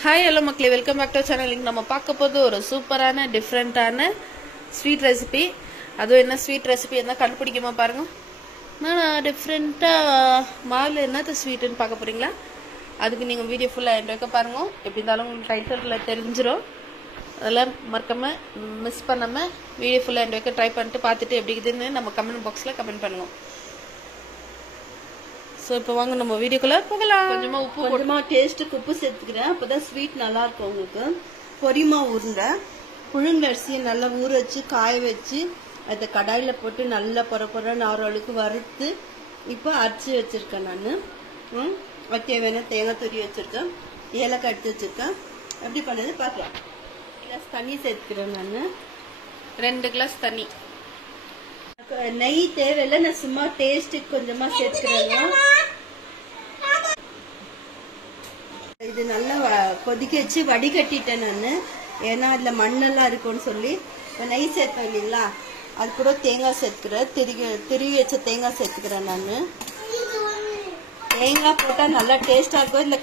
Hi, hello மக்களே, welcome back to channel. இன்னைக்கு நம்ம பார்க்க போது ஒரு சூப்பரான டிஃப்ரெண்டான ஸ்வீட் ரெசிபி. அதுவும் என்ன ஸ்வீட் ரெசிபி என்ன கண்டுபிடிக்குமா பாருங்க. நான் டிஃப்ரெண்டா மாவுல என்னது ஸ்வீட்னு பார்க்க போறீங்களா? அதுக்கு நீங்க வீடியோ ஃபுல்லா எண்ட் வரைக்கும் பாருங்க. எப்படி இருந்தாலும் உங்களுக்கு டைட்டில்ல தெரிஞ்சிரும். அதெல்லாம் மறக்காம மிஸ் பண்ணாம வீடியோ ஃபுல்லா எண்ட் வரைக்கும் ட்ரை பண்ணிட்டு பார்த்துட்டு எப்படி இருக்குதுன்னு நம்ம கமெண்ட் பாக்ஸ்ல கமெண்ட் பண்ணுங்க. சோ இப்போ வாங்க நம்ம வீடியோக்குள்ள போகலாம். கொஞ்சமா டேஸ்ட்டுக்கு உப்பு சேர்த்துக்கிறேன். அப்பதான் ஸ்வீட் நல்லா இருக்கும் உங்களுக்கு. பொரிமா உருண்டை புழுங்க அரிசியை நல்லா ஊற வச்சு காய வச்சு அதை கடாயில போட்டு நல்லா பொற நாரளுக்கு வறுத்து இப்போ அரைச்சி வச்சிருக்கேன். நான் தேவையான தேங்காய் துரி வச்சிருக்கேன், ஏலக்காய் எடுத்து வச்சிருக்கேன். எப்படி பண்ணது பார்க்கலாம். கிளாஸ் தண்ணி சேர்த்துக்கிறேன். நான் 2 கிளாஸ் தண்ணி. நெய் தேவையில்லை, நான் சும்மா டேஸ்ட்டுக்கு கொஞ்சமா சேர்த்துக்கிறேன். இது நல்லா கொதிக்க வச்சு வடிகட்டிட்டேன் நான். ஏன்னா அதுல மண்ணெல்லாம் இருக்கும்னு சொல்லி நெய் சேர்த்தேன் இல்லைங்களா, அது கூட தேங்காய் சேர்த்துக்கிறேன். திருவி வச்ச தேங்காய் சேர்த்துக்கிறேன். நான் தேங்காய் போட்டா நல்லா டேஸ்டா இருக்கும். இந்த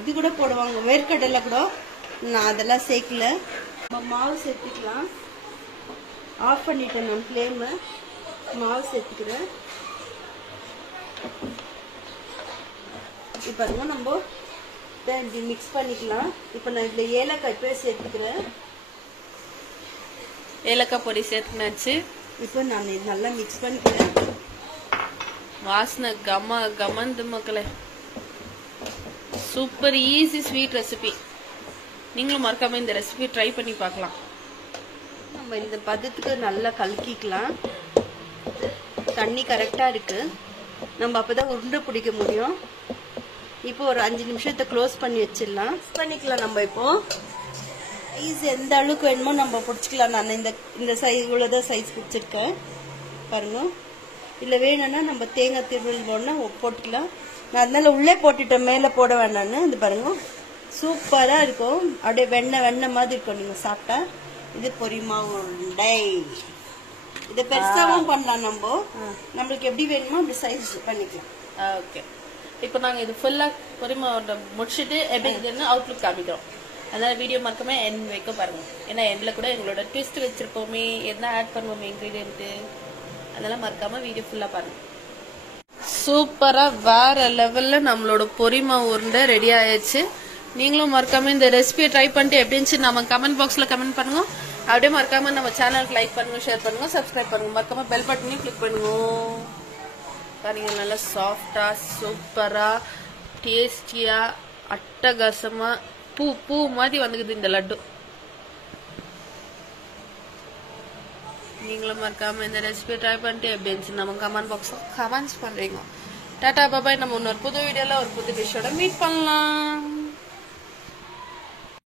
இது கூட போடுவாங்க, வேர்க்கடலை கூட. நான் அதெல்லாம் சேர்க்கல. மாவு சேர்த்துக்கலாம். ஆஃப் பண்ணிட்டேன் நான் ஃப்ளேம். மாவு சேர்த்துக்கிறேன். இப்போ நம்ம இப்படி மிக்ஸ் பண்ணிக்கலாம். இப்போ நான் இதுல ஏலக்காய் இப்போ சேர்த்துக்கிறேன். ஏலக்காய் பொடி சேர்த்துனாச்சு. இப்போ நான் இது நல்லா மிக்ஸ் பண்ணிக்கிறேன். வாசனை கமந்து மக்களே, சூப்பர் ஈஸி ஸ்வீட் ரெசிபி. நீங்களும் மறக்காம இந்த ரெசிபி ட்ரை பண்ணி பார்க்கலாம். நம்ம இந்த பதத்துக்கு நல்லா கலக்கிக்கலாம். தண்ணி கரெக்டா இருக்கு. நம்ம அப்பதான் உருண்டை பிடிக்க முடியும். இப்போ ஒரு 5 நிமிஷத்தை க்ளோஸ் பண்ணி வச்சிடலாம். பண்ணிக்கலாம். நம்ம இப்போ சைஸ் எந்த அளவுக்கு வேணுமோ நம்ம பிடிச்சிக்கலாம். நான் இந்த சைஸ் இவ்வளவுதான் சைஸ் பிடிச்சிருக்கேன் பாருங்க. இல்ல வேணும்னா நம்ம தேங்காய் திருவள்ளி போட்டுக்கலாம். நான் அதனால உள்ளே போட்டுட்டேன், மேல போட வேண்டாம்னு. இது பாருங்க, சூப்பரா இருக்கும். அப்படியே வெண்ணெய் மாதிரி இருக்கும் நீங்க சாப்பிட்டா. இது பொரிமா உருண்டை. இதை பெருசாவும் பண்ணலாம். நம்மளுக்கு எப்படி வேணுமோ அப்படி சைஸ் பண்ணிக்கலாம். ஓகே, இப்போ நாங்க இது ஃபுல்லா பொரிமா முடிச்சுட்டு எப்படி இதுன்னு அவுட்லுக் காமிக்கிறோம். அதனால வீடியோ மறக்காம எண்ட் வைக்க பாருங்க. ஏன்னா எண்ட்ல கூட எங்களோட ட்விஸ்ட் வச்சிருப்போமே, என்ன ஆட் பண்ணுவோமே இன்கிரீடியன்ட், அதெல்லாம் மறக்காம வீடியோ ஃபுல்லா பாருங்க. சூப்பரா வேற லெவல்ல நம்மளோட பொரிமா உருண்டை ரெடி ஆயிடுச்சு. நீங்களும் மறக்காம இந்த ரெசிபியை ட்ரை பண்ணிட்டு எப்படி இருந்துச்சு நம்ம கமெண்ட் பாக்ஸ்ல கமெண்ட் பண்ணுங்க. அப்படியே மறக்காம நம்ம சேனலுக்கு லைக் பண்ணுங்க, ஷேர் பண்ணுங்க, சப்ஸ்கிரைப் பண்ணுங்க. மறக்காம பெல் பட்டனையும் கிளிக் பண்ணுங்க. பாருங்க, நல்லா சாஃப்டா சூப்பரா டேஸ்டியா அட்டகாசமா பூ மாதிரி வந்துக்குது இந்த லட்டு. நீங்களும் மறக்காம இந்த ரெசிபியை ட்ரை பண்ணிட்டு எப்படி இருந்துச்சு நம்ம கமெண்ட் பாக்ஸ்ல கமெண்ட்ஸ் பண்றீங்க. டாடா பாபாய். நம்ம இன்னொரு புது வீடியோல ஒரு புது டிஷ்ஷோட மீட் பண்ணலாம்.